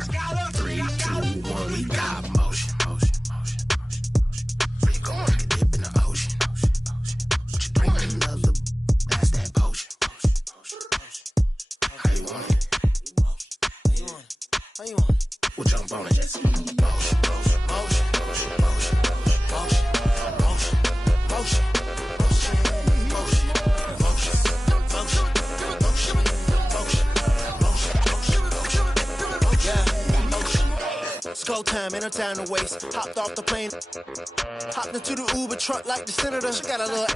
3, 2, 1, we got motion. Where you going? Dip in the ocean. What you drink another? That's that potion. How you want it? How you want it? We'll jump on it. Motion. It's go time, ain't no time to waste. Hopped off the plane, hopped into the Uber truck like the senator. She got a little,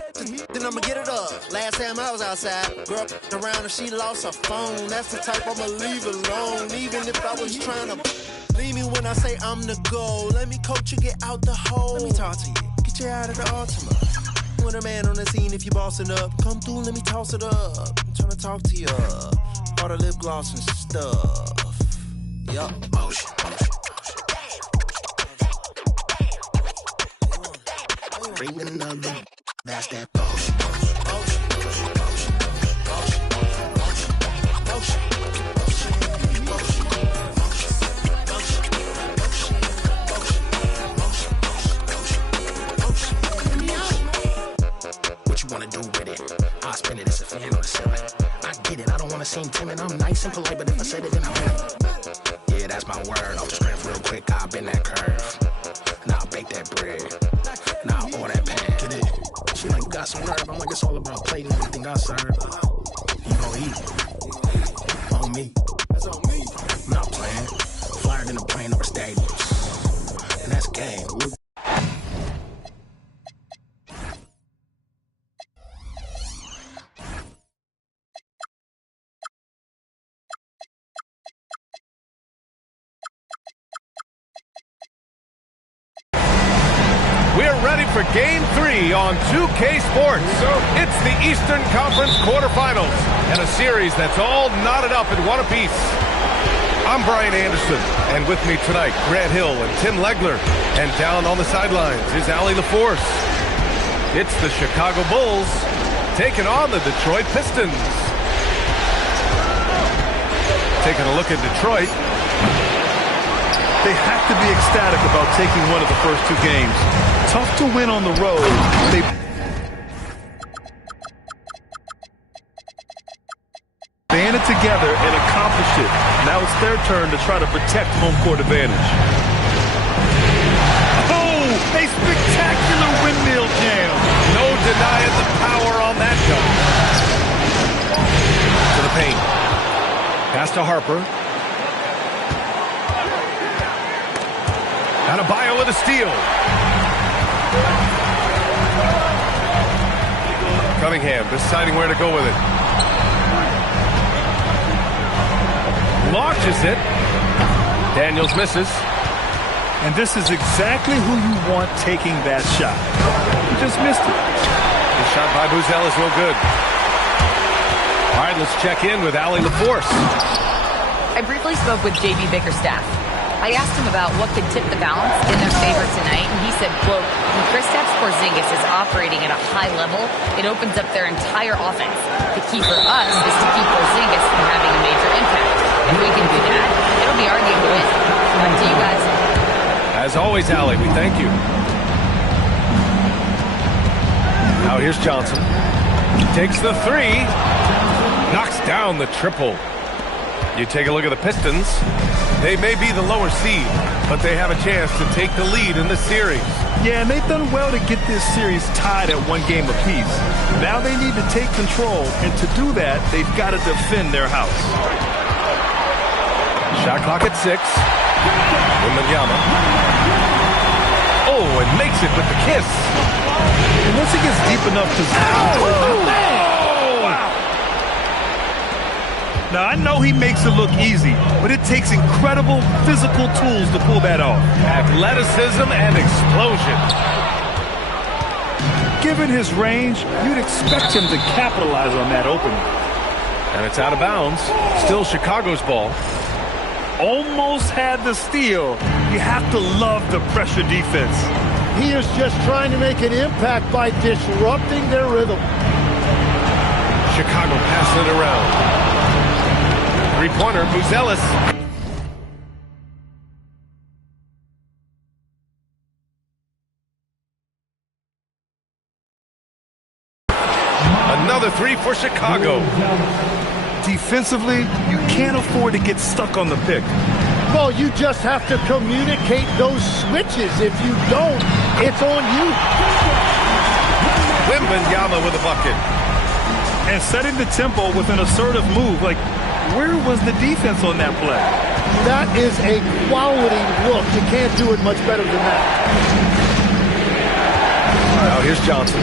then I'ma get it up. Last time I was outside, girl around and she lost her phone. That's the type I'ma leave alone, even if I was trying to leave me when I say I'm the goal. Let me coach you, get out the hole. Let me talk to you, get you out of the Altima. When a man on the scene, if you bossing up, come through, let me toss it up. I'm trying to talk to you, all the lip gloss and stuff. Yup, motion. Bring another, that's that potion. What you wanna do with it? I'll spin it, it's a fan on the ceiling. I get it, I don't wanna seem timid. I'm nice and polite, but if I said it, then I'm it. Yeah, that's my word. Off the script real quick, I'll bend that curve. Now I'll bake that bread. Now I'll order that pan. Get it? She like, you got some nerve. I'm like, it's all about plating everything I serve. You gon' eat. On me. That's on me. I'm not playing. Flyer than a plane over stadiums. And that's game. We're ready for Game 3 on 2K Sports. It's the Eastern Conference quarterfinals and a series that's all knotted up in one apiece. I'm Brian Anderson, and with me tonight, Grant Hill and Tim Legler. And down on the sidelines is Allie LaForce. It's the Chicago Bulls taking on the Detroit Pistons. Taking a look at Detroit. They have to be ecstatic about taking one of the first two games. Tough to win on the road. They band it together and accomplished it. Now it's their turn to try to protect home court advantage. Oh, a spectacular windmill jam. No denying the power on that shot. To the paint. Pass to Harper. Adebayo with a steal. Cunningham deciding where to go with it. Launches it. Daniels misses. And this is exactly who you want taking that shot. He just missed it. The shot by Buzel is no good. All right, let's check in with Allie LaForce. I briefly spoke with J.B. Bickerstaff. I asked him about what could tip the balance in their favor tonight, and he said, quote, when Kristaps Porzingis is operating at a high level, it opens up their entire offense. The key for us is to keep Porzingis from having a major impact. If we can do that, it'll be our game to win. Back to you guys. As always, Allie, we thank you. Now here's Johnson. Takes the three. Knocks down the triple. You take a look at the Pistons. They may be the lower seed, but they have a chance to take the lead in the series. Yeah, and they've done well to get this series tied at one game apiece. Now they need to take control, and to do that, they've got to defend their house. Shot clock at 6. Wembanyama. Oh, and makes it with the kiss. And once he gets deep enough to... Now, I know he makes it look easy, but it takes incredible physical tools to pull that off. Athleticism and explosion. Given his range, you'd expect him to capitalize on that opening. And it's out of bounds. Still Chicago's ball. Almost had the steal. You have to love the pressure defense. He is just trying to make an impact by disrupting their rhythm. Chicago passing it around. Three-pointer, Buzelis. three for Chicago. Defensively, you can't afford to get stuck on the pick. Well, you just have to communicate those switches. If you don't, it's on you. Wembanyama with a bucket. And setting the tempo with an assertive move. Like, where was the defense on that play? That is a quality look. You can't do it much better than that. Now here's Johnson.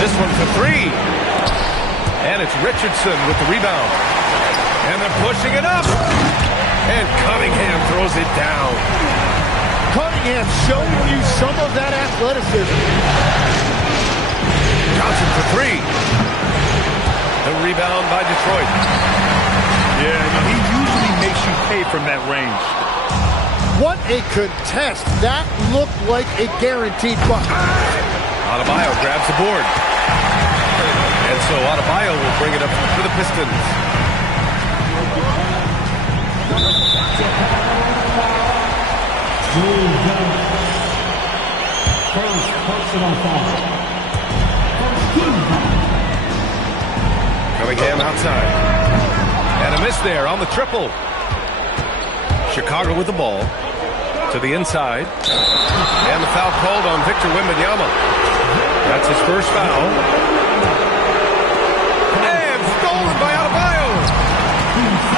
This one for three. And it's Richardson with the rebound. And they're pushing it up. And Cunningham throws it down. Cunningham showing you some of that athleticism. Johnson for three. The rebound by Detroit. Yeah, he usually makes you pay from that range. What a contest. That looked like a guaranteed bucket. Adebayo grabs the board. And so Adebayo will bring it up for the Pistons. First personal foul. Cunningham outside. And a miss there on the triple. Chicago with the ball. To the inside. And the foul called on Victor Wembanyama. That's his first foul. And stolen by Adebayo.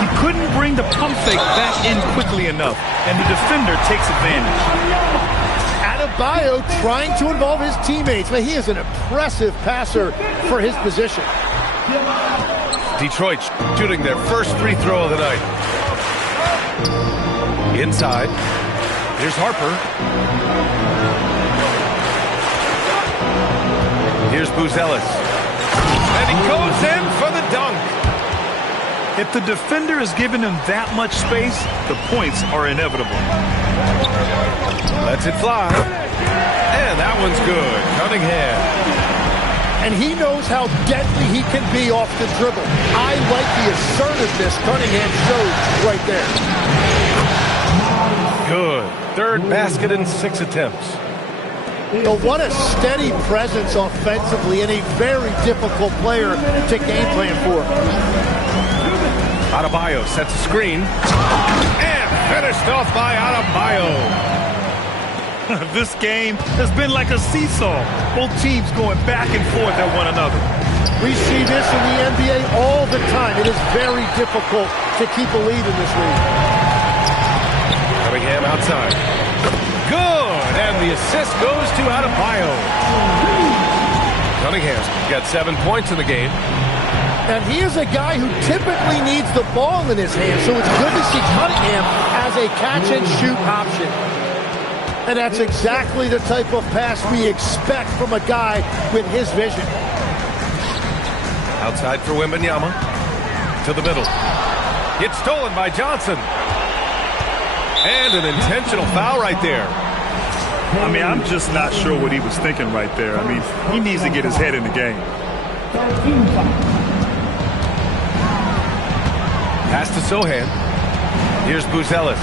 He couldn't bring the pump fake back in quickly enough, and the defender takes advantage. Adebayo trying to involve his teammates, but he is an impressive passer for his position. Detroit shooting their first free throw of the night. Inside. Here's Harper. Here's Buzelis. And he goes in for the dunk. If the defender is giving him that much space, the points are inevitable. Lets it fly. And that one's good. Cunningham. And he knows how deadly he can be off the dribble. I like the assertiveness Cunningham showed right there. Good. Third basket in 6 attempts. But what a steady presence offensively and a very difficult player to game plan for. Adebayo sets a screen. And finished off by Adebayo. This game has been like a seesaw. Both teams going back and forth at one another. We see this in the NBA all the time. It is very difficult to keep a lead in this league. Cunningham outside. Good. And the assist goes to Adebayo. Cunningham's got 7 points in the game. And he is a guy who typically needs the ball in his hand, so it's good to see Cunningham as a catch-and-shoot option. And that's exactly the type of pass we expect from a guy with his vision. Outside for Wembanyama. To the middle. It's stolen by Johnson. And an intentional foul right there. I mean, I'm just not sure what he was thinking right there. I mean, he needs to get his head in the game. Pass to Sohan. Here's Buzelis.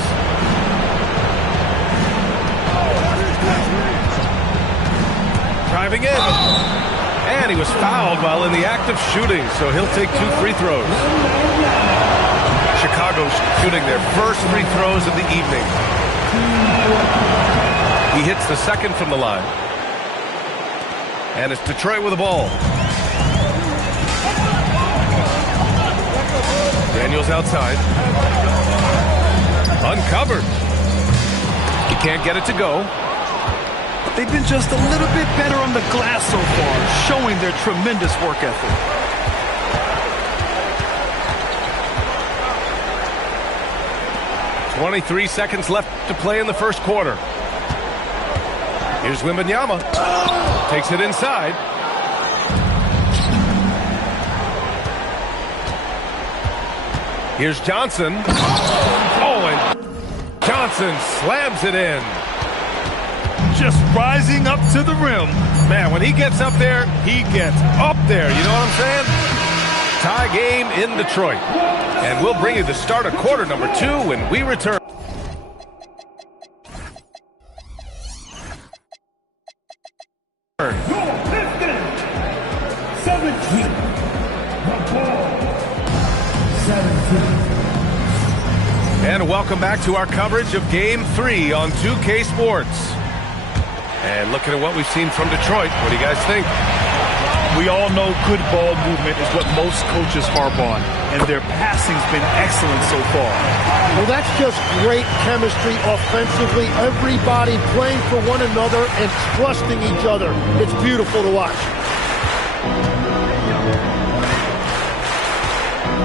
Driving in. And he was fouled while in the act of shooting, so he'll take 2 free throws. Chicago's shooting their first free throws of the evening. He hits the second from the line. And it's Detroit with the ball. Daniels outside. Uncovered. He can't get it to go. They've been just a little bit better on the glass so far, showing their tremendous work ethic. .23 seconds left to play in the first quarter. Here's Wembanyama. Takes it inside. Here's Johnson. Oh, and Johnson slams it in. Just rising up to the rim. Man, when he gets up there, he gets up there. You know what I'm saying? Tie game in Detroit. And we'll bring you the start of quarter number 2 when we return. Your Pistons, 17. And welcome back to our coverage of Game 3 on 2K Sports. And looking at what we've seen from Detroit, what do you guys think? We all know good ball movement is what most coaches harp on, and their passing's been excellent so far. Well, that's just great chemistry offensively. Everybody playing for one another and trusting each other. It's beautiful to watch.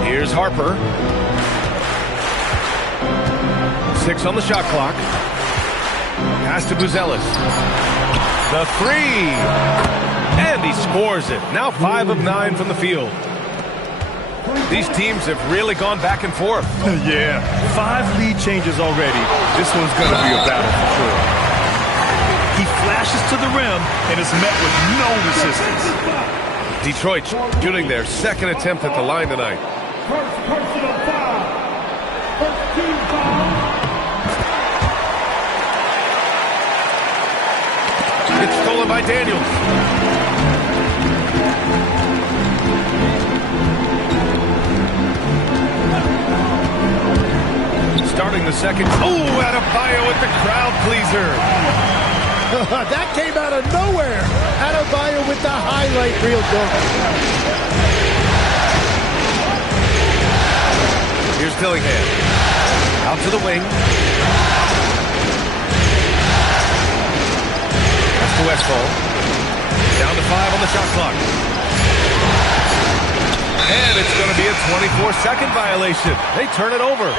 Here's Harper. 6 on the shot clock. Pass to Buzelis. The 3. And he scores it. Now 5 of 9 from the field. These teams have really gone back and forth. Yeah, 5 lead changes already. This one's going to be a battle for sure. He flashes to the rim and is met with no resistance. Detroit shooting their second attempt at the line tonight. First personal foul. First team foul. It's stolen by Daniels. Starting the second. Oh, Adebayo with the crowd pleaser. That came out of nowhere. Adebayo with the highlight reel dunk. Here's Dillingham. Out to the wing. That's to Westfall. Down to 5 on the shot clock. And it's going to be a 24-second violation. They turn it over.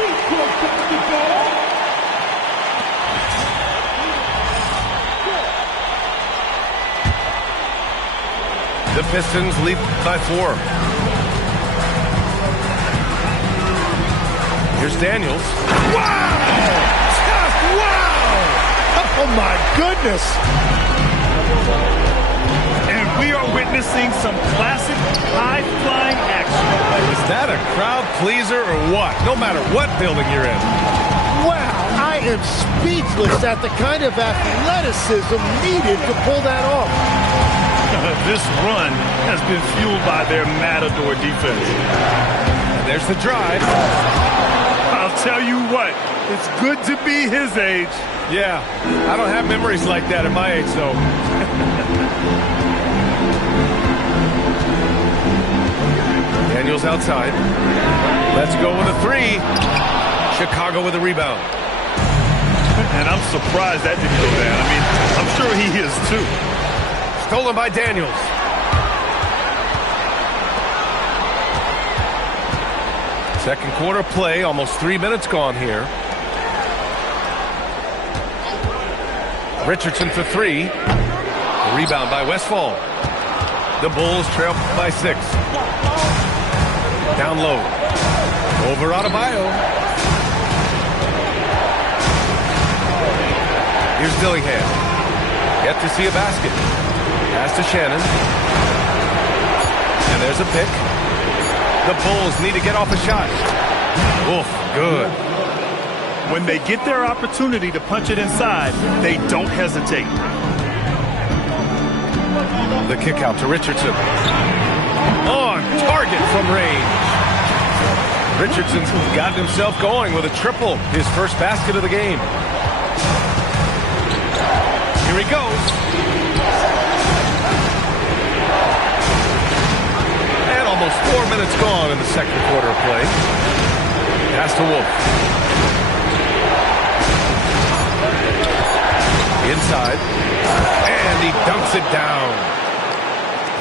The Pistons lead by 4. Here's Daniels. Wow! Wow! Oh, my goodness. And we are witnessing some classic high-flying action. Is that a crowd pleaser or what? No matter what building you're in. Wow, I am speechless at the kind of athleticism needed to pull that off. This run has been fueled by their Matador defense. And there's the drive. I'll tell you what, it's good to be his age. Yeah, I don't have memories like that at my age, though. Daniels outside. Let's go with a 3. Chicago with a rebound. And I'm surprised that didn't go down. I mean, I'm sure he is, too. Stolen by Daniels. Second quarter play, almost 3 minutes gone here. Richardson for 3. A rebound by Westfall. The Bulls trail by 6. Down low. Over Adebayo. Here's Dillingham. Yet to see a basket. Pass to Shannon. And there's a pick. The Bulls need to get off a shot. Oof, good. When they get their opportunity to punch it inside, they don't hesitate. The kick out to Richardson. On target from range. Richardson's gotten himself going with a triple, his first basket of the game. Here he goes. And almost 4 minutes gone in the second quarter of play. Pass to Wolf. Inside. And he dunks it down.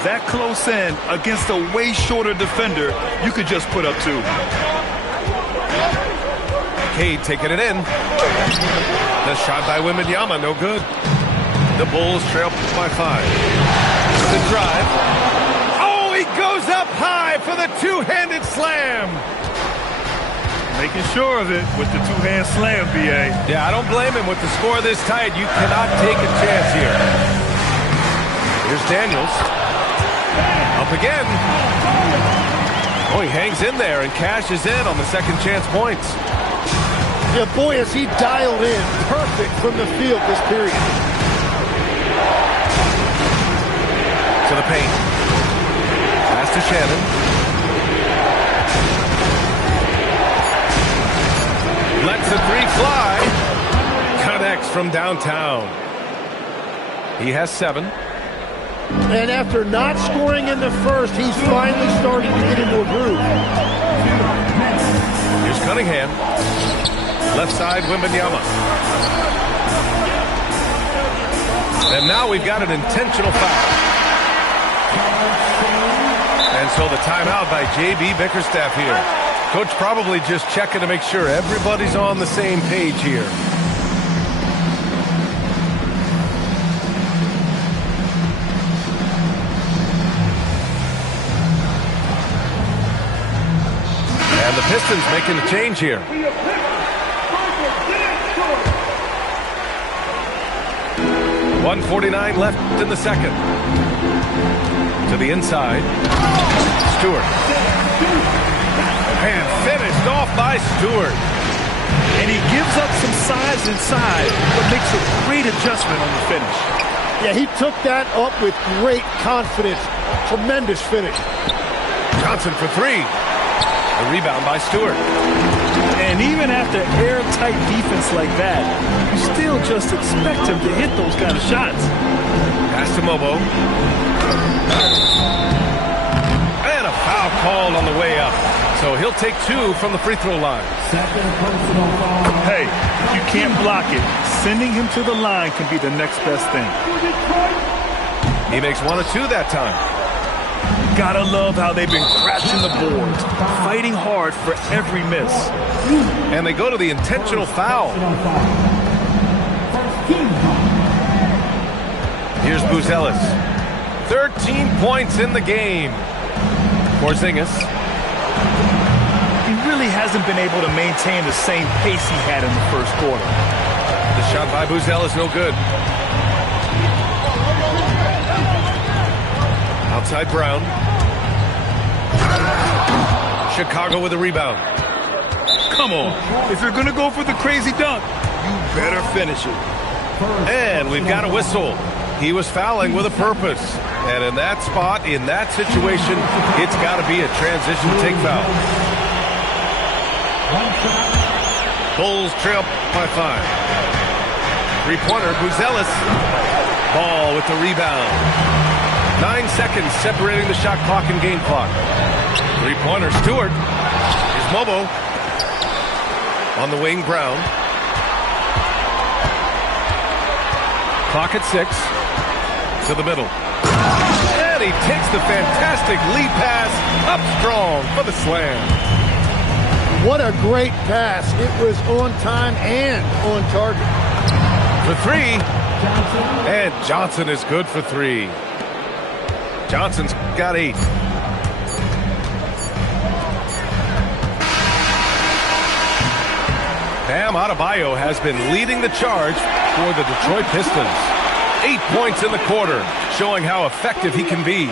That close in against a way shorter defender, you could just put up 2. Cade taking it in. The shot by Wembanyama, no good. The Bulls trail by 5. The drive. Oh, he goes up high for the two-handed slam. Making sure of it with the two-hand slam, B.A. Yeah, I don't blame him with the score this tight. You cannot take a chance here. Here's Daniels. Up again. Oh, he hangs in there and cashes in on the second chance points. Yeah, boy, has he dialed in perfect from the field this period. To the paint. Pass to Shannon. a three fly. Connects from downtown. He has 7. And after not scoring in the first, he's finally starting to get into a groove. Here's Cunningham. Left side, Wembanyama. And now we've got an intentional foul. And so the timeout by J.B. Bickerstaff here. Coach probably just checking to make sure everybody's on the same page here. And the Pistons making a change here. .149 left in the second. To the inside. Stewart. And finished off by Stewart. And he gives up some size inside, but makes a great adjustment on the finish. Yeah, he took that up with great confidence. Tremendous finish. Johnson for 3. The rebound by Stewart. And even after airtight defense like that, you still just expect him to hit those kind of shots. Pass to Mobo. And a foul called on the way up. So he'll take 2 from the free throw line. Hey, you can't block it. Sending him to the line can be the next best thing. He makes 1 of 2 that time. Gotta love how they've been crashing the boards, fighting hard for every miss. And they go to the intentional foul. Here's Buzelis. 13 points in the game. Porzingis. He really hasn't been able to maintain the same pace he had in the first quarter. The shot by Buzelis no good. Outside Brown. Chicago with a rebound. Come on. If you're going to go for the crazy dunk, you better finish it. And we've got a whistle. He was fouling with a purpose. And in that spot, in that situation, it's got to be a transition take foul. Bulls trail by 5. Three-pointer, Buzelis. Ball with the rebound. 9 seconds separating the shot clock and game clock. Three-pointer, Stewart. Here's Mobo. On the wing, Brown. Clock at 6. To the middle. And he takes the fantastic lead pass up strong for the slam. What a great pass. It was on time and on target. For 3. And Johnson is good for 3. Johnson's got 8. Bam Adebayo has been leading the charge for the Detroit Pistons. 8 points in the quarter, showing how effective he can be.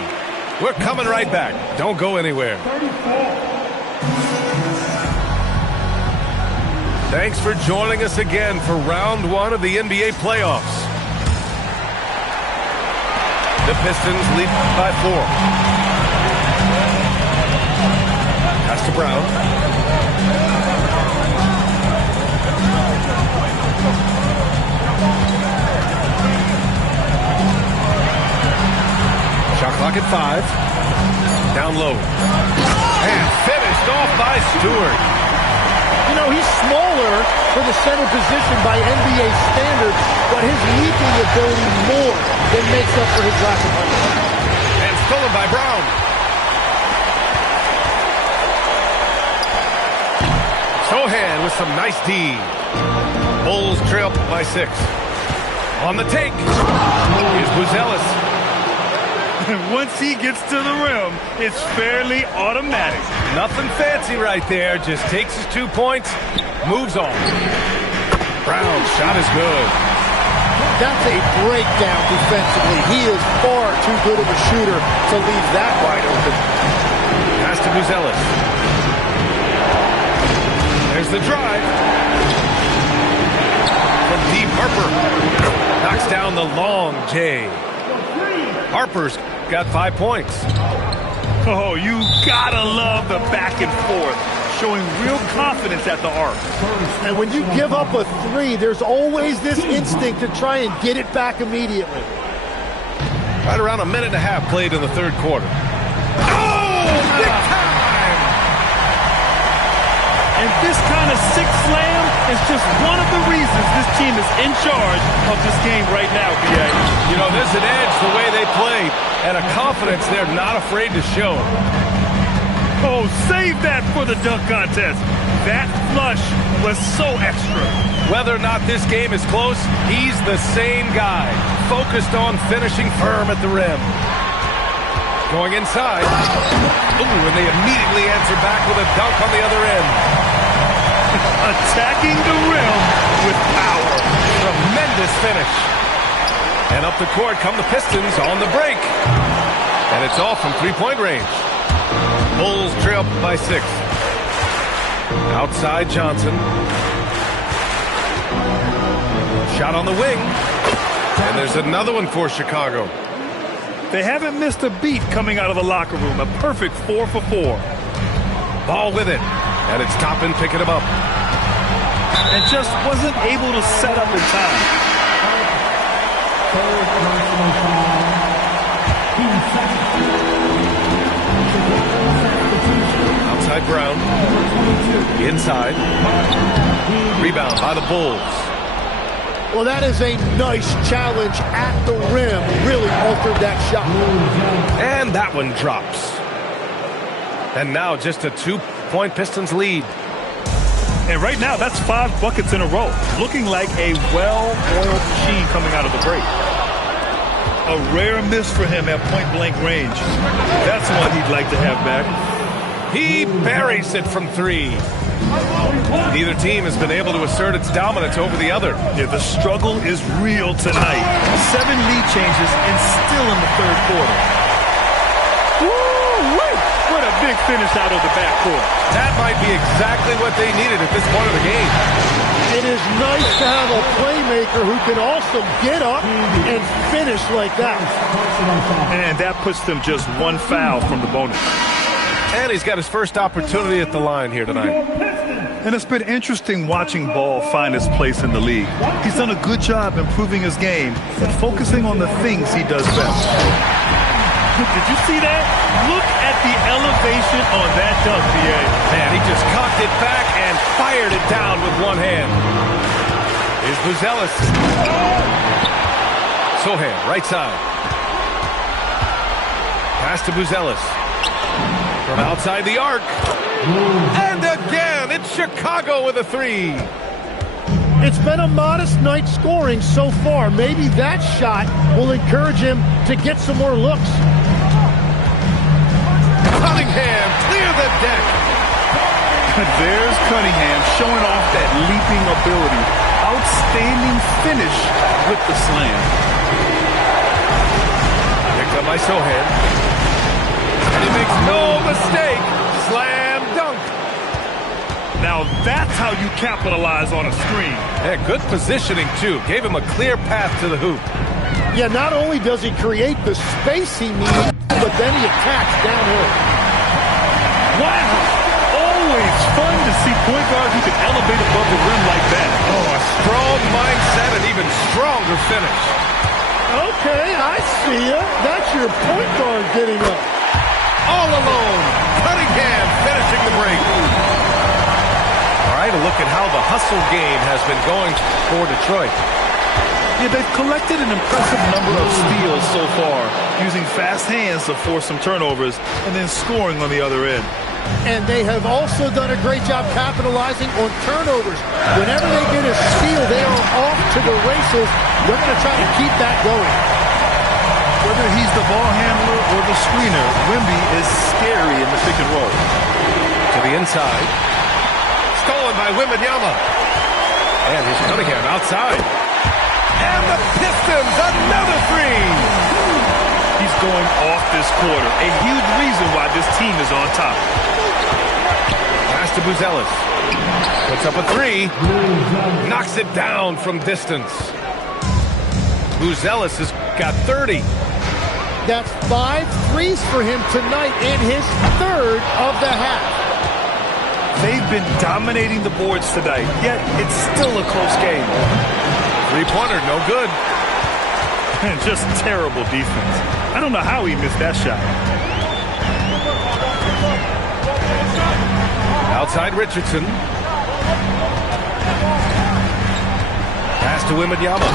We're coming right back. Don't go anywhere. Thanks for joining us again for round 1 of the NBA playoffs. The Pistons lead by 4. Pass to Brown. Shot clock at 5. Down low. And finished off by Stewart. You know, he's smaller for the center position by NBA standards, but his leaping ability more than makes up for his lack of height. And stolen by Brown. Sohan with some nice D. Bulls trail by 6. On the take. Here's Buzelis. Once he gets to the rim, it's fairly automatic. Nothing fancy right there. Just takes his 2 points, moves on. Brown's shot is good. That's a breakdown defensively. He is far too good of a shooter to leave that wide open. Pass to Buzelis. There's the drive. From deep, Harper knocks down the long J. Harper's got 5 points. Oh, you gotta love the back and forth, showing real confidence at the arc. And when you give up a three, there's always this instinct to try and get it back immediately. Right around a minute and a half played in the third quarter. Oh, big time! And this kind of six slam is just one of the reasons this team is in charge of this game right now, B.A. You know, there's an edge the way they play and a confidence they're not afraid to show. Oh, save that for the dunk contest. That flush was so extra. Whether or not this game is close, he's the same guy, focused on finishing firm at the rim. Going inside. Ooh, and they immediately answer back with a dunk on the other end. Attacking the rim with power. Tremendous finish. And up the court come the Pistons on the break. And it's all from three-point range. Bulls trail by 6. Outside Johnson. Shot on the wing. And there's another one for Chicago. They haven't missed a beat coming out of the locker room. A perfect 4 for 4. Ball with it. And it's Toppin picking him up. And just wasn't able to set up in time. Outside Brown. Inside. Rebound by the Bulls. Well, that is a nice challenge at the rim. Really altered that shot. And that one drops. And now just a 2-point Pistons lead. And right now, that's 5 buckets in a row. Looking like a well-oiled machine coming out of the break. A rare miss for him at point-blank range. That's one he'd like to have back. He buries it from 3. Neither team has been able to assert its dominance over the other. Yeah, the struggle is real tonight. 7 lead changes and still in the third quarter. Woo-wee! What a big finish out of the backcourt. That might be exactly what they needed at this point of the game. It is nice to have a playmaker who can also get up and finish like that. And that puts them just 1 foul from the bonus. And he's got his first opportunity at the line here tonight. And it's been interesting watching Ball find his place in the league. He's done a good job improving his game and focusing on the things he does best. Did you see that? Look at the elevation on that dunk, B.A. Man, he just cocked it back and fired it down with one hand. Here's Buzelis. Sohan, right side. Pass to Buzelis. From outside the arc. And again, it's Chicago with a 3. It's been a modest night scoring so far. Maybe that shot will encourage him to get some more looks. Cunningham, clear the deck. There's Cunningham showing off that leaping ability. Outstanding finish with the slam. Picked up by Sohan. And he makes no mistake. Slam dunk. Now that's how you capitalize on a screen. Yeah, good positioning, too. Gave him a clear path to the hoop. Yeah, not only does he create the space he needs, but then he attacks downhill. Wow! Always fun to see point guards who can elevate above the rim like that. Oh, a strong mindset and even stronger finish. Okay, I see ya. That's your point guard getting up. All alone, Cunningham finishing the break. All right, a look at how the hustle game has been going for Detroit. Yeah, they've collected an impressive number of steals so far, using fast hands to force some turnovers and then scoring on the other end. And they have also done a great job capitalizing on turnovers. Whenever they get a steal, they are off to the races. They're going to try to keep that going. Whether he's the ball handler or the screener, Wemby is scary in the pick and roll. To the inside. Stolen by Wembanyama. And here's Cunningham outside. And the Pistons, another 3. He's going off this quarter. A huge reason why this team is on top. Pass to Buzelis. Puts up a 3. Knocks it down from distance. Buzelis has got 30. That's 5 threes for him tonight in his third of the half. They've been dominating the boards tonight, yet it's still a close game. Three-pointer, no good. And just terrible defense. I don't know how he missed that shot. Outside Richardson. Pass to Wembanyama.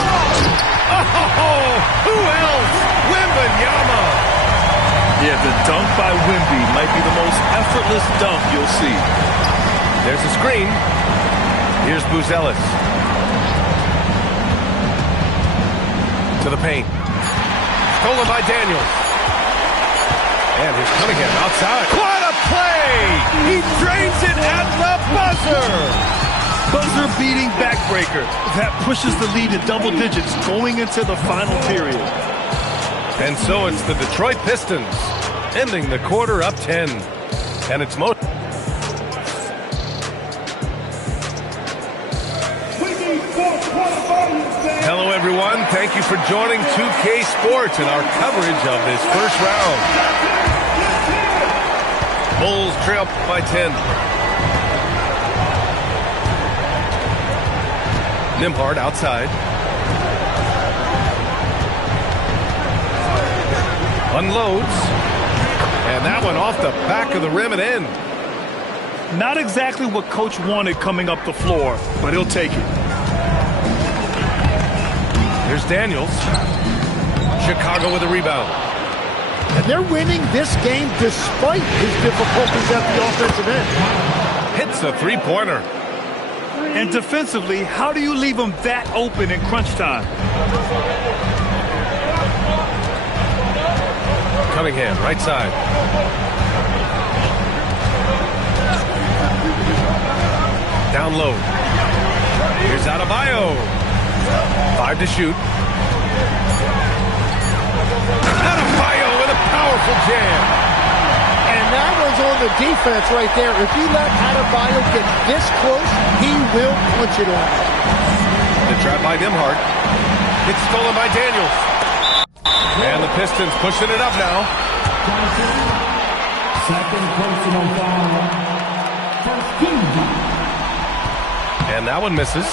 Oh, who else? Wembanyama. Yeah, the dunk by Wemby might be the most effortless dunk you'll see. There's a screen. Here's Buzelis. To the paint. Stolen by Daniels. And here's Cunningham outside. What a play! He drains it at the buzzer! Buzzer-beating backbreaker. That pushes the lead to double digits going into the final period. And so it's the Detroit Pistons ending the quarter up 10. And it's most... Hello, everyone. Thank you for joining 2K Sports and our coverage of this first round. Bulls trail by 10. Nembhard outside. Unloads. And that one off the back of the rim and in. Not exactly what Coach wanted coming up the floor, but he'll take it. Here's Daniels. Chicago with a rebound. And they're winning this game despite his difficulties at the offensive end. Hits a three-pointer. And defensively, how do you leave him that open in crunch time? Cunningham, right side. Down low. Here's Adebayo. 5 to shoot. Adebayo with a powerful jam. And that was on the defense right there. If you let Adebayo get this close, he will punch it on. The trap by Nembhard. It's stolen by Daniels. And the Pistons pushing it up now. Second personal foul. First team. And that one misses.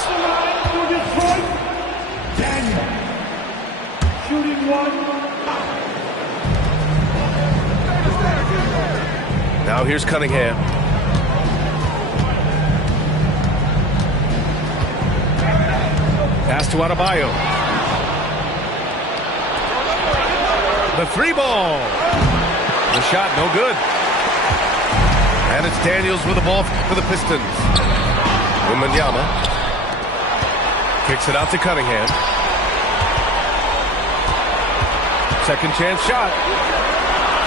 Daniel. Shooting one. Now here's Cunningham. Pass to Adebayo. The three ball. The shot no good. And it's Daniels with the ball for the Pistons. Wembanyama kicks it out to Cunningham. Second chance shot.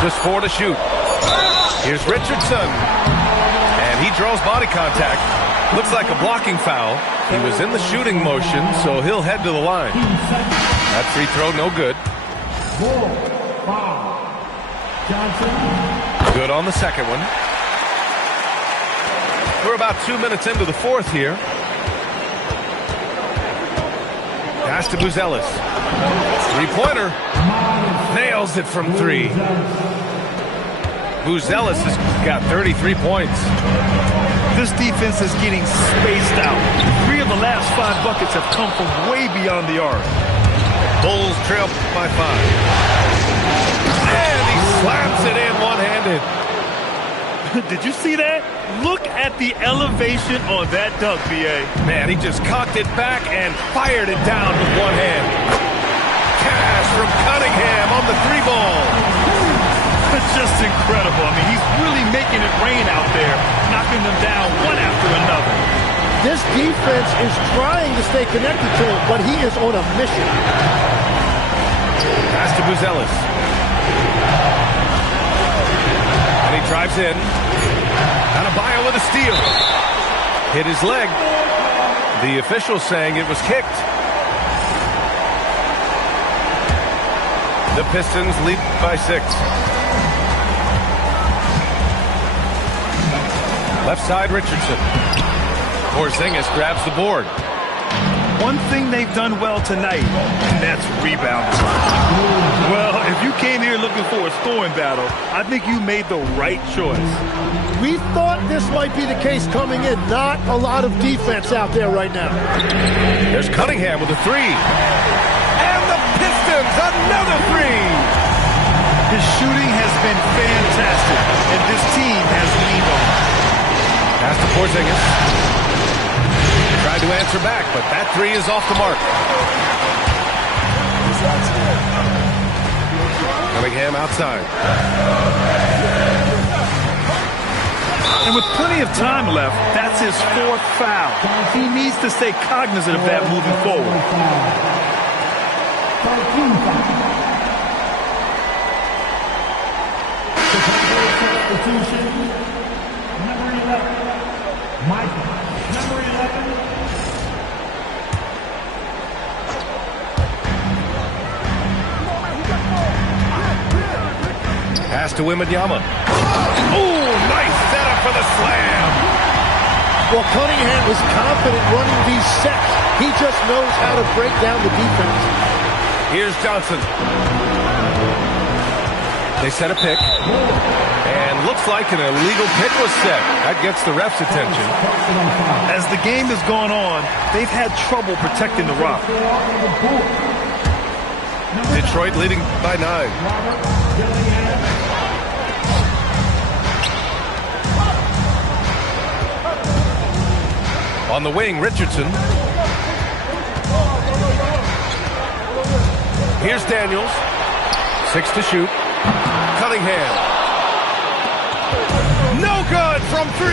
Just 4 to shoot. Here's Richardson. And he draws body contact. Looks like a blocking foul. He was in the shooting motion, so he'll head to the line. That free throw no good. Good on the second one. We're about 2 minutes into the fourth here. Pass to Buzelis. Three-pointer. Nails it from 3. Buzelis has got 33 points. This defense is getting spaced out. 3 of the last 5 buckets have come from way beyond the arc. Bulls trail by 5. And he slaps it in one-handed. Did you see that? Look at the elevation on that dunk, B.A. Man, he just cocked it back and fired it down with one hand. Cash from Cunningham on the 3-ball. It's just incredible. I mean, he's really making it rain out there, knocking them down one after another. This defense is trying to stay connected to him, but he is on a mission. Pass to Buzelis. And he drives in. Adebayo with a steal. Hit his leg. The official saying it was kicked. The Pistons lead by 6. Left side, Richardson. Porzingis grabs the board. one thing they've done well tonight, and that's rebounding. Well, if you came here looking for a scoring battle, I think you made the right choice. We thought this might be the case coming in. Not a lot of defense out there right now. There's Cunningham with a three. And the Pistons, another three. His shooting has been fantastic, and this team has leaned on him. Pass to Porzingis. Tried to answer back, but that three is off the mark. Cunningham outside. And with plenty of time left, that's his fourth foul. He needs to stay cognizant of that moving forward. Substitution, number 11, Michael. Number 11. Pass to Wembanyama. Oh, nice setup for the slam. Well, Cunningham was confident running these sets. He just knows how to break down the defense. Here's Johnson. They set a pick. And looks like an illegal pick was set. That gets the ref's attention. As the game has gone on, they've had trouble protecting the rock. Detroit leading by 9. On the wing, Richardson. Here's Daniels. 6 to shoot. Cunningham. No good from 3.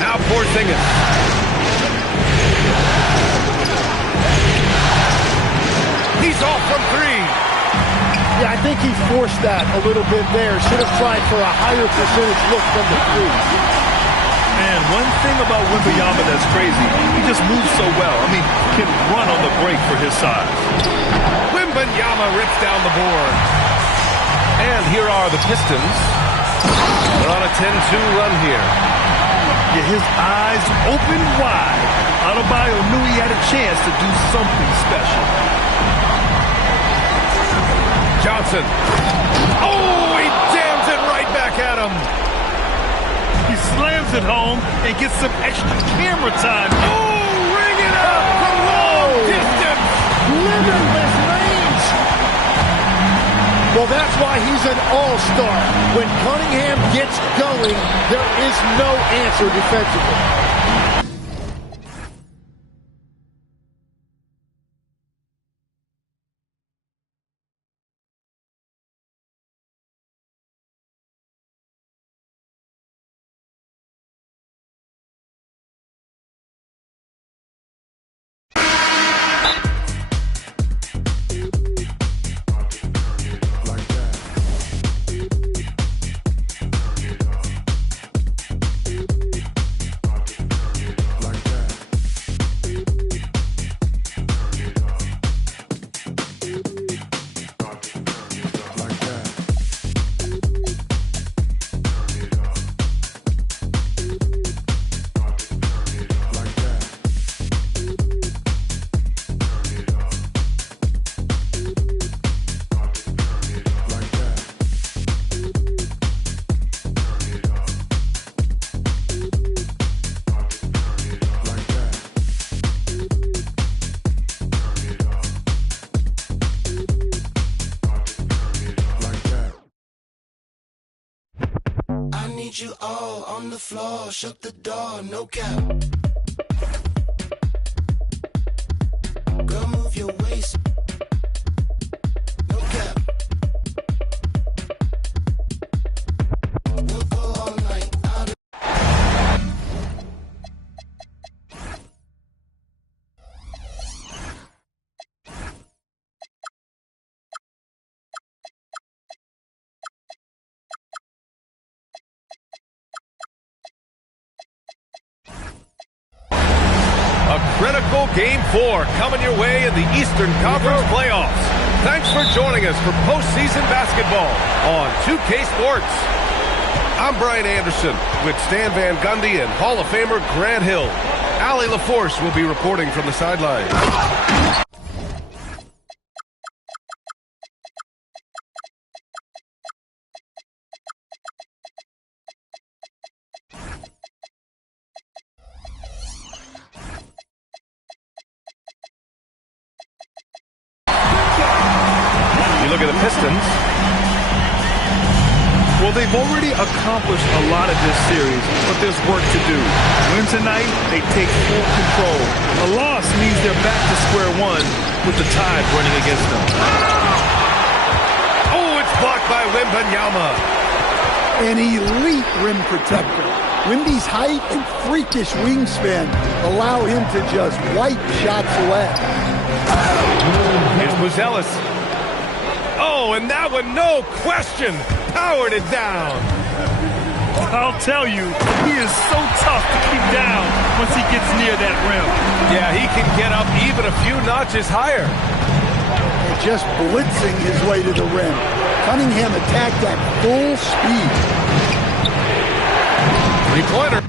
Now Porzingis. He's off from 3. Yeah, I think he forced that a little bit there. Should have tried for a higher percentage look from the 3. And one thing about Wembanyama that's crazy, he just moves so well. I mean, can run on the break for his size. Wembanyama rips down the board. And here are the Pistons. They're on a 10-2 run here. Yeah, his eyes open wide. Adebayo knew he had a chance to do something special. Johnson. Oh, he jams it right back at him. He slams it home and gets some extra camera time. Oh, ring it up from long distance. Limitless range. Well, that's why he's an all-star. When Cunningham gets going, there is no answer defensively. You all on the floor, shut the door, no cap. Girl, move your waist, no cap. We'll go all night out of Critical Game 4 coming your way in the Eastern Conference playoffs. Thanks for joining us for postseason basketball on 2K Sports. I'm Brian Anderson with Stan Van Gundy and Hall of Famer Grant Hill. Allie LaForce will be reporting from the sideline. You look at the Pistons. Well, they've already accomplished a lot of this series, but there's work to do. Win tonight, they take full control. A loss means they're back to square one with the tide running against them. Oh, it's blocked by Wembanyama. An elite rim protector. Wemby's height and freakish wingspan allow him to just wipe shots away. Here's Buzelis. Oh, and that one, no question, powered it down. I'll tell you, he is so tough to keep down once he gets near that rim. Yeah, he can get up even a few notches higher. And just blitzing his way to the rim. Cunningham attacked at full speed. Three-pointer.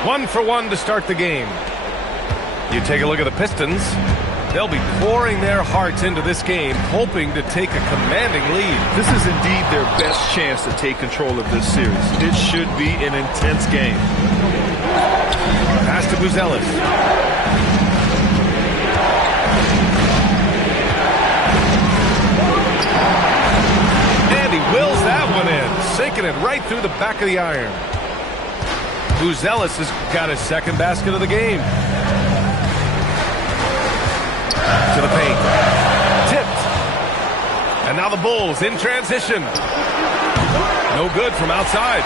One for one to start the game. You take a look at the Pistons. They'll be pouring their hearts into this game, hoping to take a commanding lead. This is indeed their best chance to take control of this series. It should be an intense game. Pass to Buzelis. And he wills that one in, sinking it right through the back of the iron. Buzelis has got his second basket of the game. To the paint. Tipped. And now the Bulls in transition. No good from outside.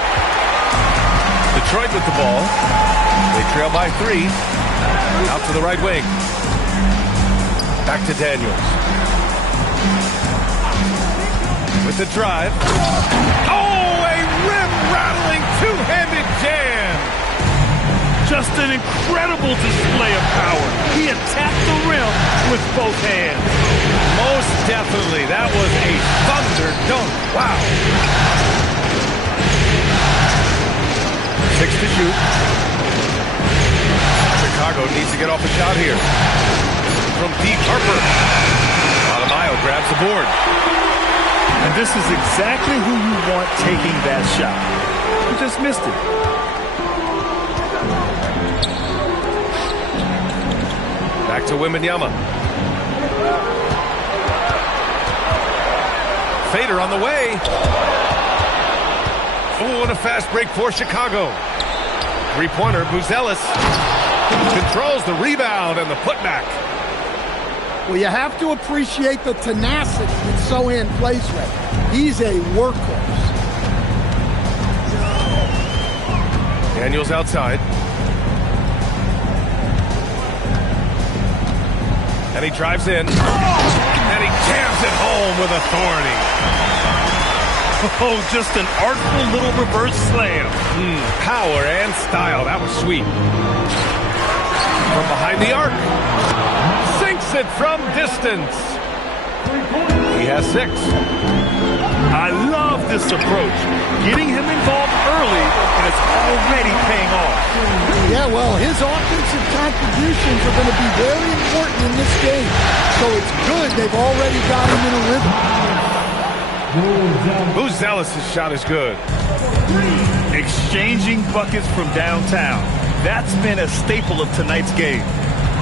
Detroit with the ball. They trail by 3. Out to the right wing. Back to Daniels. With the drive. Oh, a rim-rattling two-handed jam. Just an incredible display of power. He attacked the rim with both hands. Most definitely. That was a thunder dunk. Wow. 6 to shoot. Chicago needs to get off a shot here. From deep, Harper. Adebayo grabs the board. And this is exactly who you want taking that shot. He just missed it. Back to Wembanyama. Fader on the way. Oh, and a fast break for Chicago. Three-pointer, Buzelis controls the rebound and the putback. Well, you have to appreciate the tenacity that Sochan plays with. He's a workhorse. Daniels outside. And he drives in. And he jams it home with authority. Oh, just an artful little reverse slam. Power and style. That was sweet. From behind the arc. Sinks it from distance. He has 6. I love this approach. Getting him involved early, and it's already paying off. Yeah, well, his offensive contributions are going to be very important in this game. So it's good they've already got him in a rhythm. Buzelis' shot is good. Exchanging buckets from downtown. That's been a staple of tonight's game.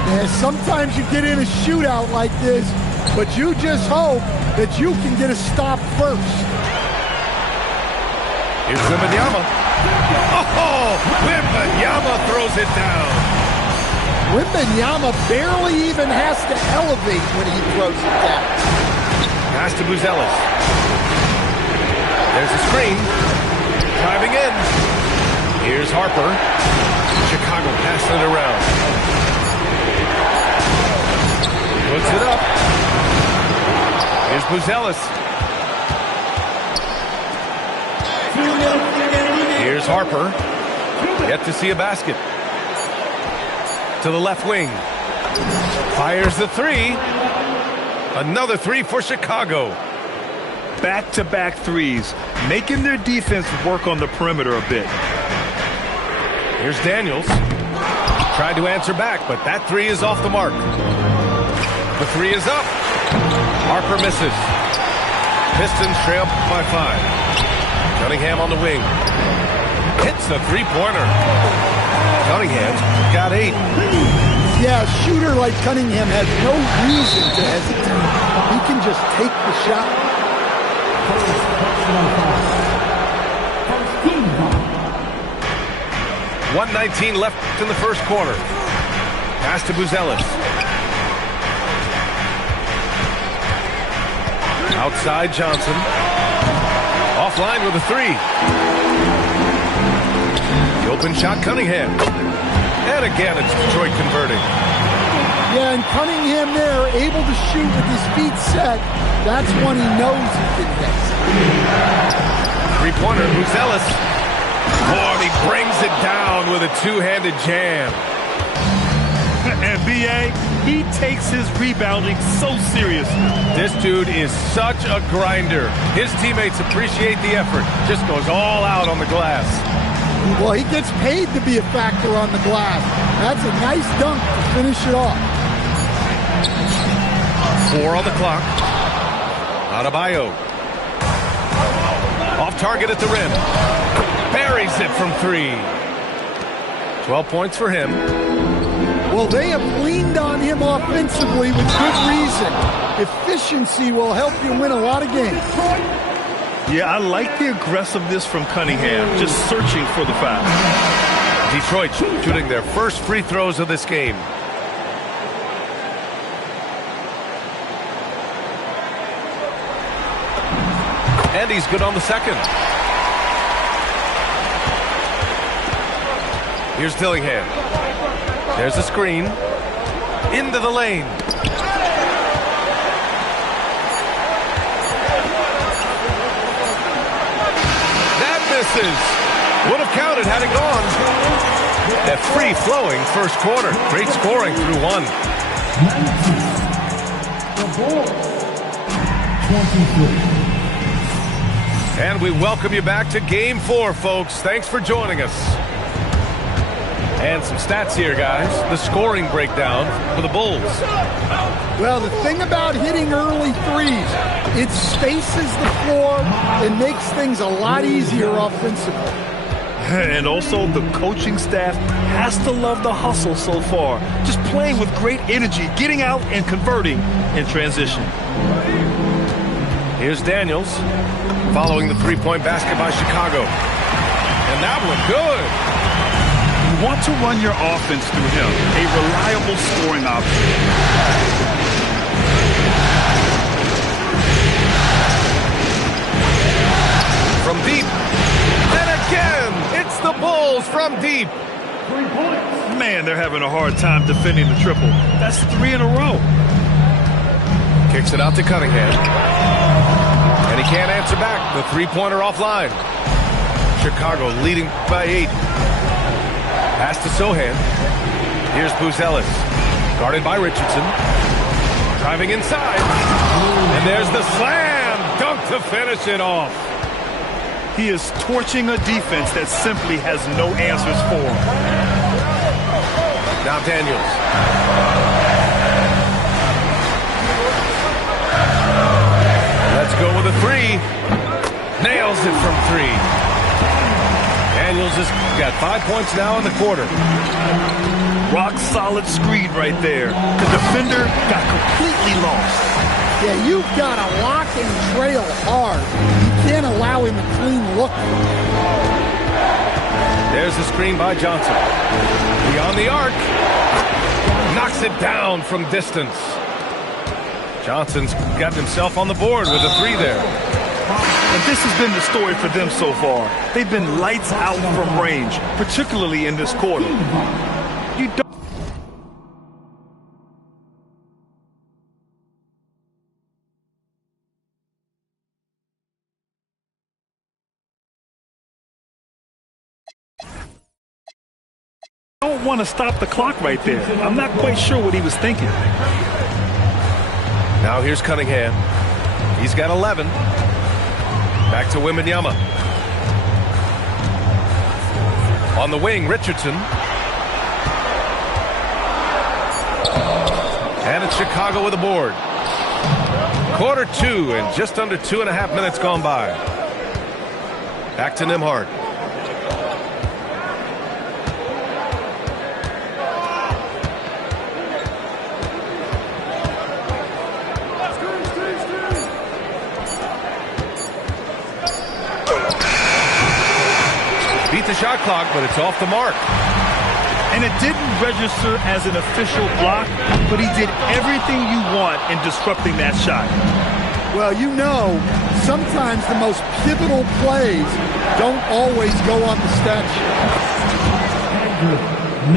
Yeah, sometimes you get in a shootout like this, but you just hope that you can get a stop first. Here's Wembanyama. Oh, Wembanyama throws it down. Wembanyama barely even has to elevate when he throws it down. Pass to Buzelis. There's a screen. Driving in. Here's Harper. Chicago passing it around. Puts it up. Here's Buzelis. Here's Harper. Yet to see a basket. To the left wing. Fires the three. Another three for Chicago. Back-to-back threes, making their defense work on the perimeter a bit. Here's Daniels. Tried to answer back, but that three is off the mark. The three is up. Harper misses. Pistons trail by 5. Cunningham on the wing. Hits the three-pointer. Cunningham's got 8. Yeah, a shooter like Cunningham has no reason to hesitate. He can just take the shot. 1:19 left in the first quarter. Pass to Buzelis. Outside Johnson. Offline with a three. The open shot, Cunningham. And again, it's Detroit converting. Yeah, and Cunningham there, able to shoot with his feet set. That's when he knows he can hit. Three-pointer, Buzelis. Oh, and he brings it down with a two-handed jam. And B.A., he takes his rebounding so seriously. This dude is such a grinder. His teammates appreciate the effort. Just goes all out on the glass. Well, he gets paid to be a factor on the glass. That's a nice dunk to finish it off. 4 on the clock. Adebayo. Off target at the rim. Buries it from 3. 12 points for him. Well, they have leaned on him offensively with good reason. Efficiency will help you win a lot of games. Yeah, I like the aggressiveness from Cunningham, just searching for the foul. Detroit shooting their first free throws of this game. And he's good on the second. Here's Dillingham. There's a screen. Into the lane. That misses. Would have counted had it gone. A free-flowing first quarter. Great scoring through 1. 23. And we welcome you back to Game 4, folks. Thanks for joining us. And some stats here, guys. The scoring breakdown for the Bulls. Well, the thing about hitting early threes, it spaces the floor and makes things a lot easier offensively. And also, the coaching staff has to love the hustle so far. Just playing with great energy, getting out and converting in transition. Here's Daniels following the three-point basket by Chicago. And that one good. You want to run your offense through him, a reliable scoring option. From deep. And again, it's the Bulls from deep. Man, they're having a hard time defending the triple. That's 3 in a row. Kicks it out to Cunningham. And he can't answer back. The three-pointer offline. Chicago leading by 8. Pass to Sohan. Here's Buzelis. Guarded by Richardson. Driving inside. And there's the slam dunk to finish it off. He is torching a defense that simply has no answers for him. Now Daniels. Let's go with a 3. Nails it from 3. Daniels has got 5 points now in the quarter. Rock solid screen right there. The defender got completely lost. Yeah, you've got to lock and trail hard. You can't allow him a clean look. There's the screen by Johnson. Beyond the arc. Knocks it down from distance. Johnson's got himself on the board with a 3 there. And this has been the story for them so far. They've been lights out from range, particularly in this quarter. You don't want to stop the clock right there. I'm not quite sure what he was thinking. Now here's Cunningham. He's got 11. Back to Wembanyama. On the wing, Richardson. And it's Chicago with a board. Quarter 2 and just under 2.5 minutes gone by. Back to Nembhard. Beat the shot clock, but it's off the mark. And it didn't register as an official block, but he did everything you want in disrupting that shot. Well, you know, sometimes the most pivotal plays don't always go on the stat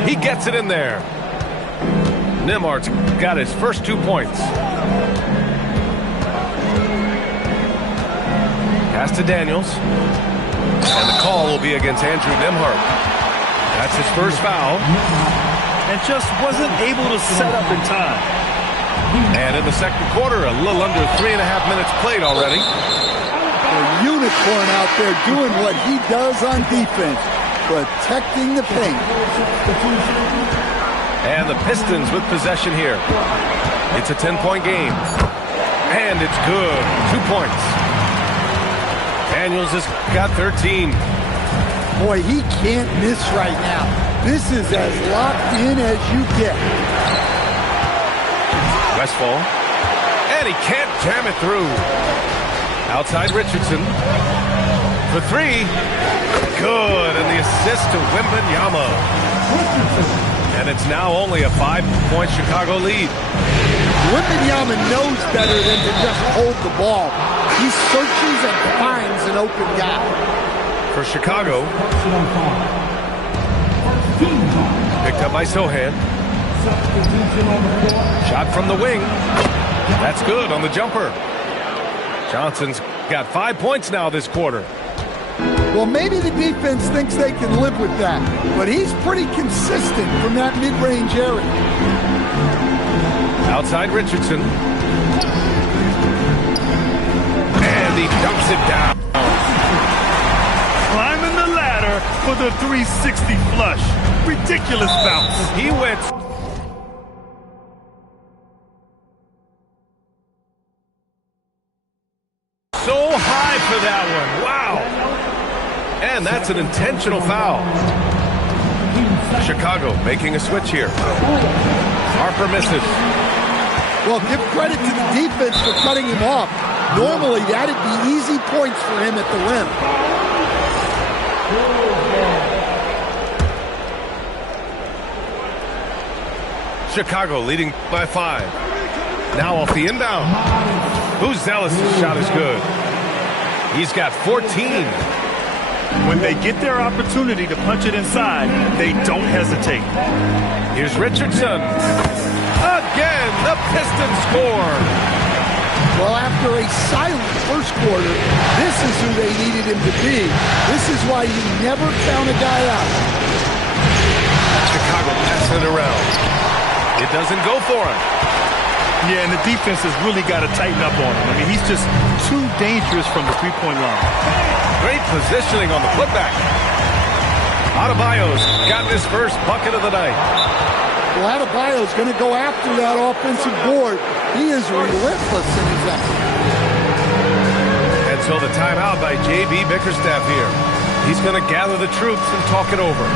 sheet. He gets it in there. Nembhard's got his first 2 points. Pass to Daniels. And the call will be against Andrew Nembhard. That's his first foul. And just wasn't able to set up in time. And in the second quarter, a little under 3.5 minutes played already. A unicorn out there doing what he does on defense, protecting the paint. And the Pistons with possession here. It's a 10-point game. And it's good. 2 points. Daniels has got 13. Boy, he can't miss right now. This is as locked in as you get. Westphal. And he can't jam it through. Outside Richardson. For 3. Good. And the assist to Wembanyama. And it's now only a 5-point Chicago lead. Wembanyama knows better than to just hold the ball. He searches and finds an open guy. For Chicago. Picked up by Sohan. Shot from the wing. That's good on the jumper. Johnson's got 5 points now this quarter. Well, maybe the defense thinks they can live with that, but he's pretty consistent from that mid-range area. Outside Richardson. And he dumps it down. Climbing the ladder for the 360 flush. Ridiculous bounce. He went so high for that one. Wow. And that's an intentional foul. Chicago making a switch here. Harper misses. Well, give credit to the defense for cutting him off. Normally, that'd be easy points for him at the rim. Chicago leading by 5. Now off the inbound. Zealous' shot is good. He's got 14. When they get their opportunity to punch it inside, they don't hesitate. Here's Richardson. Again, the Pistons score. Well, after a silent first quarter, this is who they needed him to be. This is why you never count a guy out. Chicago passing it around. It doesn't go for him. Yeah, and the defense has really got to tighten up on him. I mean, he's just too dangerous from the three-point line. Great positioning on the putback. Adebayo's got his first bucket of the night. Well, Adebayo's going to go after that offensive board. He is relentless in his effort. And so the timeout by J.B. Bickerstaff here. He's going to gather the troops and talk it over.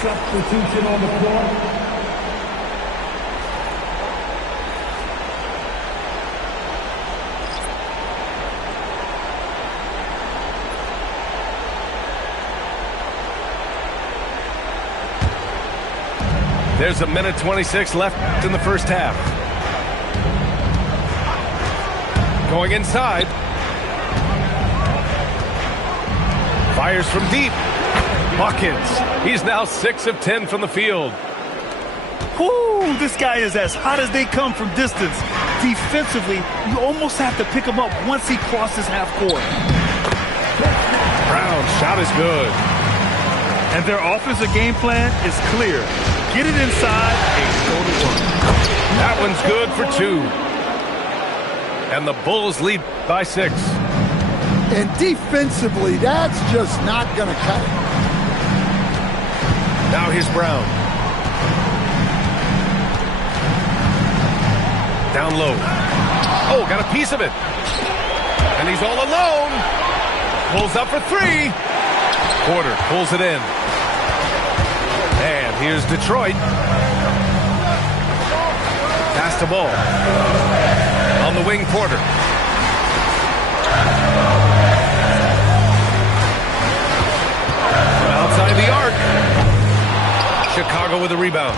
Substitution on the floor. There's a minute 26 left in the first half. Going inside. Fires from deep. Hawkins, he's now 6 of 10 from the field. Whoo, this guy is as hot as they come from distance. Defensively, you almost have to pick him up once he crosses half court. Brown's shot is good. And their offensive game plan is clear. Get it inside and go to work. That one's good for 2. And the Bulls lead by 6. And defensively, that's just not going to cut it. Now here's Brown. Down low. Oh, got a piece of it. And he's all alone. Pulls up for 3. Porter pulls it in. And here's Detroit. Pass the ball. On the wing, Porter. From outside the arc. Chicago with a rebound.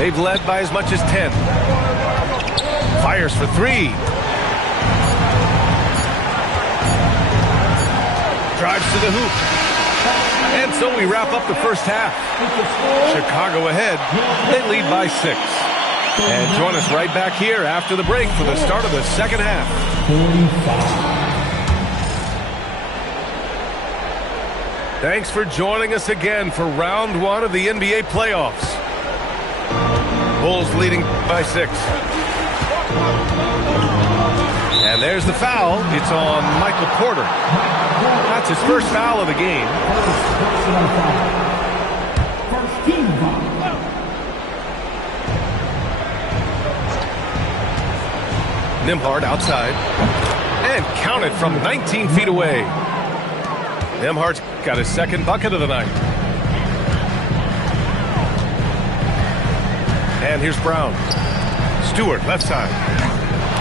They've led by as much as 10. Fires for 3. Drives to the hoop. And so we wrap up the first half. Chicago ahead. They lead by 6. And join us right back here after the break for the start of the second half. Thanks for joining us again for round 1 of the NBA playoffs. Bulls leading by 6. And there's the foul. It's on Michael Porter. That's his first foul of the game. Nembhard outside. And counted from 19 feet away. Nembhard's got his second bucket of the night. And here's Brown. Stewart, left side.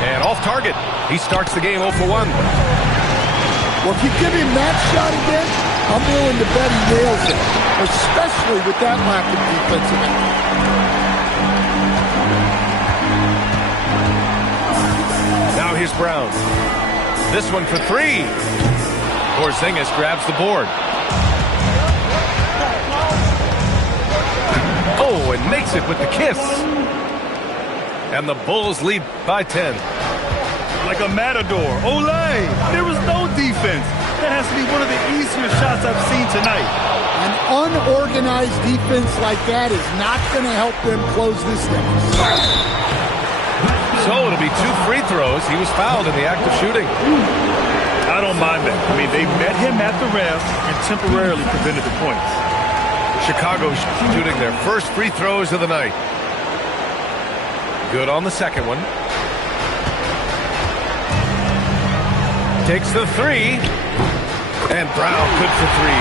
And off target. He starts the game 0 for 1. Well, if you give him that shot again, I'm willing to bet he nails it, especially with that lack of defensive effort. Now here's Brown. This one for 3. Porzingis grabs the board. Oh, and makes it with the kiss. And the Bulls lead by 10. Like a matador. Olay! There was no defense. That has to be one of the easier shots I've seen tonight. An unorganized defense like that is not going to help them close this thing. So it'll be 2 free throws. He was fouled in the act of shooting. I don't mind that. I mean, they met him at the rim and temporarily prevented the points. Chicago shooting their first free throws of the night. Good on the second one. Takes the 3. And Brown good for 3.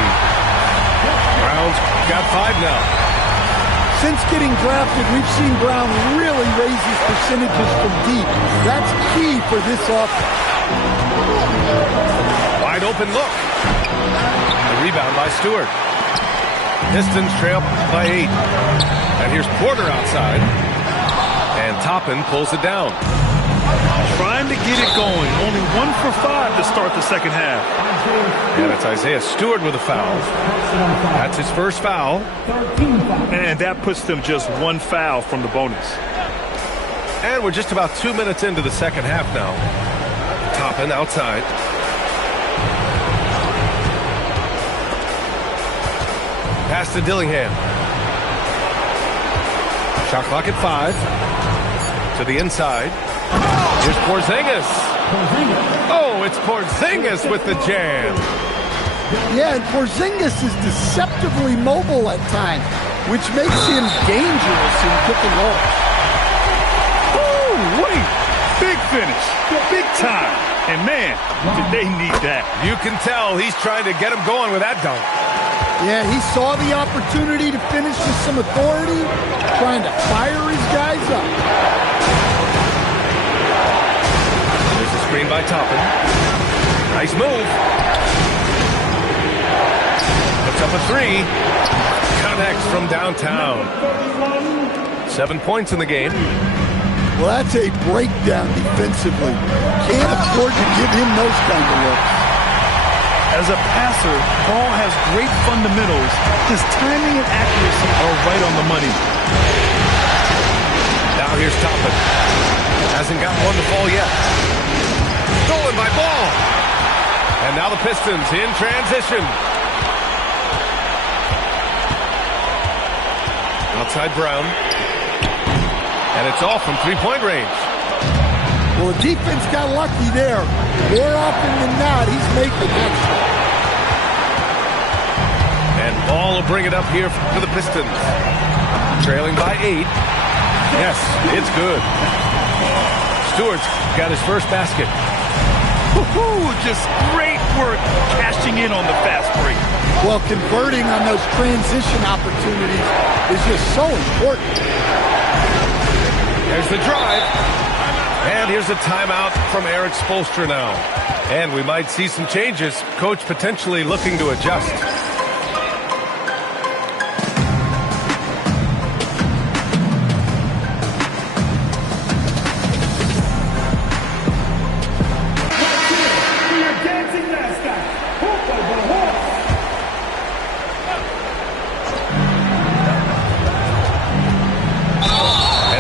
Brown's got 5 now. Since getting drafted, we've seen Brown really raise his percentages from deep. That's key for this offense. Wide open look. The rebound by Stewart. Pistons trail by 8. And here's Porter outside. And Toppin pulls it down. Trying to get it going. Only 1 for 5 to start the second half. And it's Isaiah Stewart with a foul. That's his first foul. And that puts them just 1 foul from the bonus. And we're just about 2 minutes into the second half now. Toppin outside. Pass to Dillingham. Shot clock at 5. To the inside. Here's Porzingis. Oh, it's Porzingis with the jam. Yeah, and Porzingis is deceptively mobile at times, which makes him dangerous in pick and roll. Ooh, wait. Big finish. Big time. And man, did they need that. You can tell he's trying to get him going with that dunk. Yeah, he saw the opportunity to finish with some authority, trying to fire his guys up. There's a screen by Toppin. Nice move. Puts up a 3. Connects from downtown. 7 points in the game. Well, that's a breakdown defensively. Can't afford to give him those kind of looks. As a passer, Ball has great fundamentals. His timing and accuracy are right on the money. Now here's Toppin. Hasn't got one to fall yet. Stolen by Ball. And now the Pistons in transition. Outside Brown. And it's off from three-point range. Well, the defense got lucky there. More often than not, he's making that shot. And Ball will bring it up here for the Pistons. Trailing by 8. Yes, it's good. Stewart's got his first basket. Just great work cashing in on the fast break. Well, converting on those transition opportunities is just so important. There's the drive. And here's a timeout from Eric Spoelstra now. And we might see some changes. Coach potentially looking to adjust.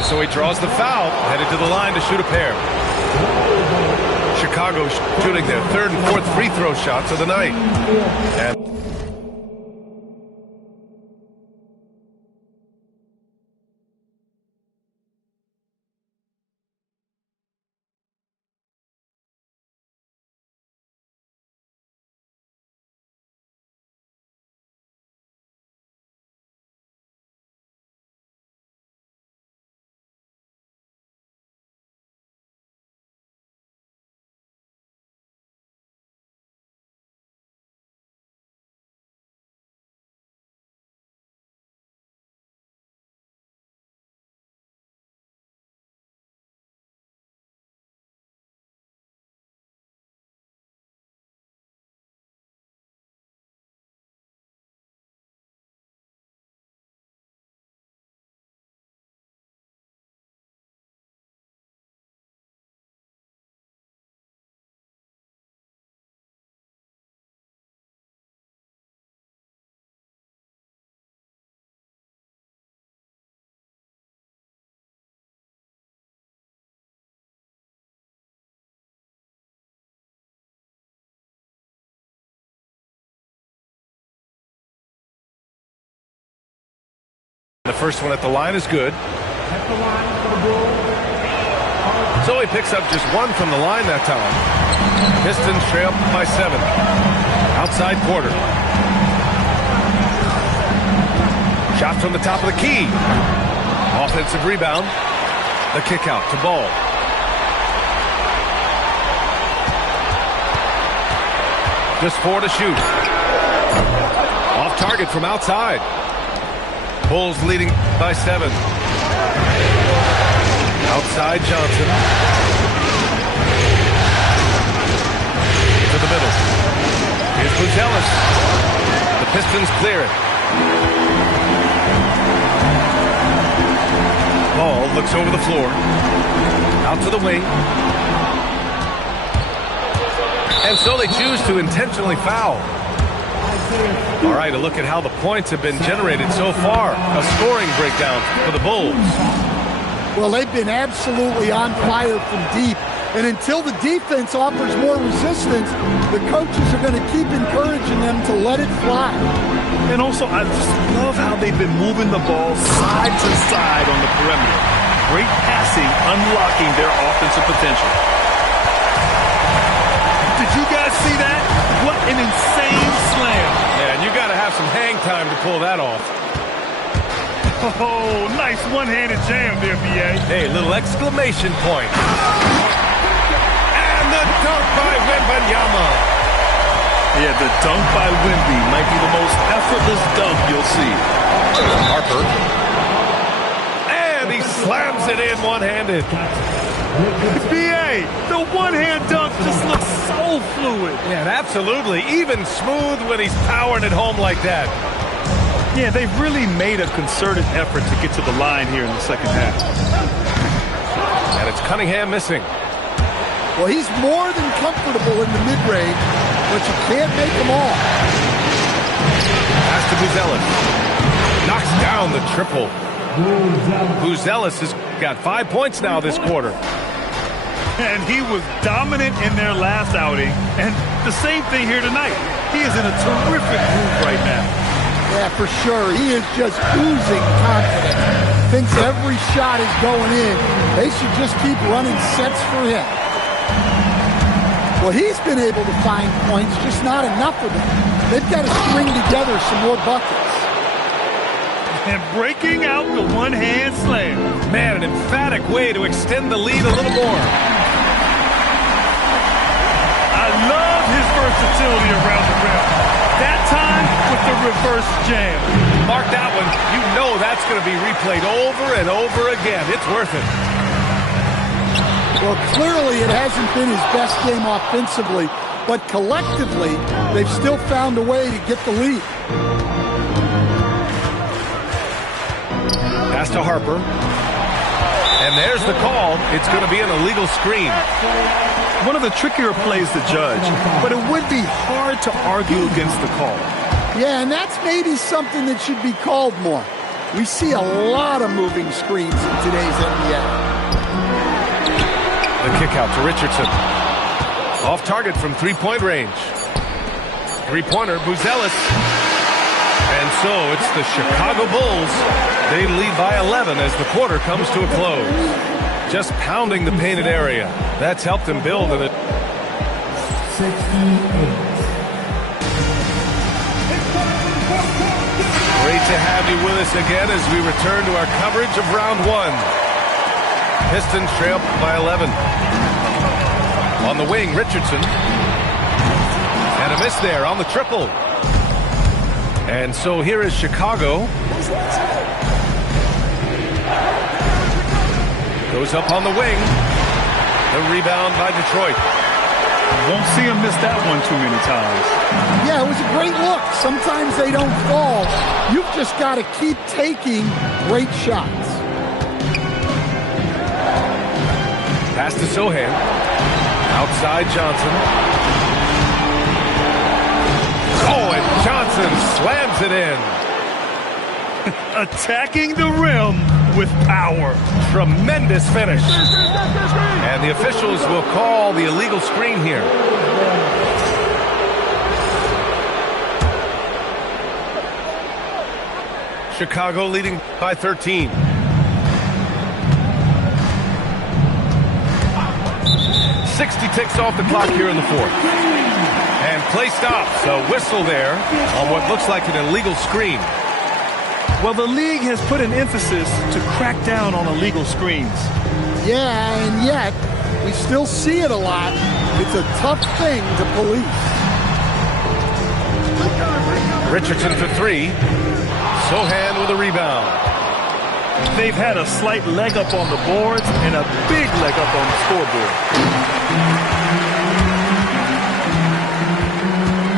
So he draws the foul, headed to the line to shoot a pair. Chicago shooting their third and fourth free throw shots of the night. And the first one at the line is good. So he picks up just one from the line that time. Pistons trail by 7. Outside quarter. Shot from the top of the key. Offensive rebound. The kick out to Ball. Just 4 to shoot. Off target from outside. Bulls leading by 7. Outside Johnson. To the middle. Here's Buzelis. The Pistons clear it. Ball looks over the floor. Out to the wing. And so they choose to intentionally foul. All right, a look at how the points have been generated so far. A scoring breakdown for the Bulls. Well, they've been absolutely on fire from deep. And until the defense offers more resistance, the coaches are going to keep encouraging them to let it fly. And also, I just love how they've been moving the ball side to side on the perimeter. Great passing, unlocking their offensive potential. Did you guys see that? What an insane slam. Man, you got to have some hang time to pull that off. Oh, nice one-handed jam there, B.A. Hey, little exclamation point. And the dunk by Wembanyama. Yeah, the dunk by Wemby might be the most effortless dunk you'll see. Harper. And he slams it in one-handed. B.A., the one-hand dunk just looks so fluid. Yeah, absolutely. Even smooth when he's powering it home like that. Yeah, they've really made a concerted effort to get to the line here in the second half. And it's Cunningham missing. Well, he's more than comfortable in the mid-range. but you can't make them all. Pass to Buzelis. Knocks down the triple. Buzelis has got 5 points now this quarter. And he was dominant in their last outing. And the same thing here tonight. He is in a terrific groove right now. Yeah, for sure. He is just oozing confidence. Thinks every shot is going in. They should just keep running sets for him. Well, he's been able to find points, just not enough of them. They've got to string together some more buckets. And breaking out the one-hand slam. Man, an emphatic way to extend the lead a little more. I love his versatility around the rim. That time with the reverse jam. Mark that one. You know that's going to be replayed over and over again. It's worth it. Well, clearly it hasn't been his best game offensively, but collectively, they've still found a way to get the lead. Pass to Harper. And there's the call. It's going to be an illegal screen. One of the trickier plays to judge, but it would be hard to argue against the call. Yeah, and that's maybe something that should be called more. We see a lot of moving screens in today's NBA. The kick out to Richardson. Off target from three-point range. Three-pointer, Buzelis. And so it's the Chicago Bulls. They lead by 11 as the quarter comes to a close. Just pounding the painted area. That's helped him build in it. 68. Great to have you with us again as we return to our coverage of round one. Pistons trail by 11. On the wing, Richardson. And a miss there on the triple. And so here is Chicago. Goes up on the wing. The rebound by Detroit. Won't see him miss that one too many times. Yeah, it was a great look. Sometimes they don't fall. You've just got to keep taking great shots. Pass to Sohan. Outside Johnson. Oh, and Johnson slams it in. Attacking the rim with power. Tremendous finish. And the officials will call the illegal screen here. Chicago leading by 13. .60 ticks off the clock here in the fourth. And play stops. A whistle there on what looks like an illegal screen. Well, the league has put an emphasis to crack down on illegal screens. Yeah, and yet, we still see it a lot. It's a tough thing to police. Richardson for three. Sohan with a rebound. They've had a slight leg up on the boards and a big leg up on the scoreboard.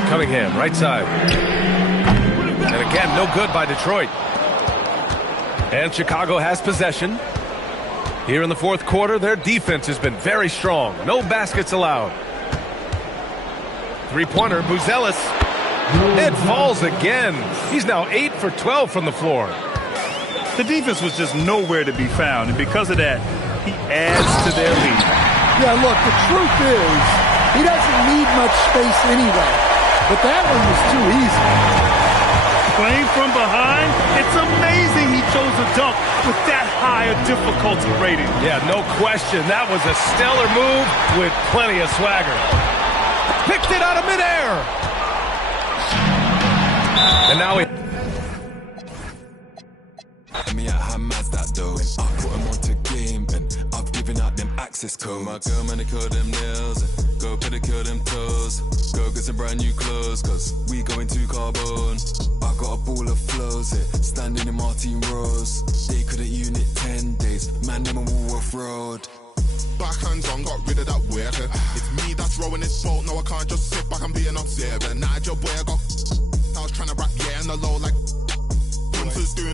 Cunningham, right side. And again, no good by Detroit. And Chicago has possession. Here in the fourth quarter, their defense has been very strong. No baskets allowed. Three-pointer, Buzelis. It falls again. He's now 8 for 12 from the floor. The defense was just nowhere to be found, and because of that, he adds to their lead. Yeah, look, the truth is, he doesn't need much space anyway. But that one was too easy. Playing from behind, it's amazing he chose a dunk with that high a difficulty rating. Yeah, no question. That was a stellar move with plenty of swagger. Picked it out of midair. And now he... Me at how mad's that though? I put him onto game and I've given out them access codes. My girl manicure them nails and go pedicure them toes. Go get some brand new clothes cause we going to Carbone. I got a ball of flows here, standing in Martin Rose. They couldn't unit 10 days, man them on Woolworth Road. Backhands on, got rid of that weird. It's me that's rowing this boat, no I can't just sit back and be an observer. Nigel boy I was trying to rap yeah on the low like Prince is doing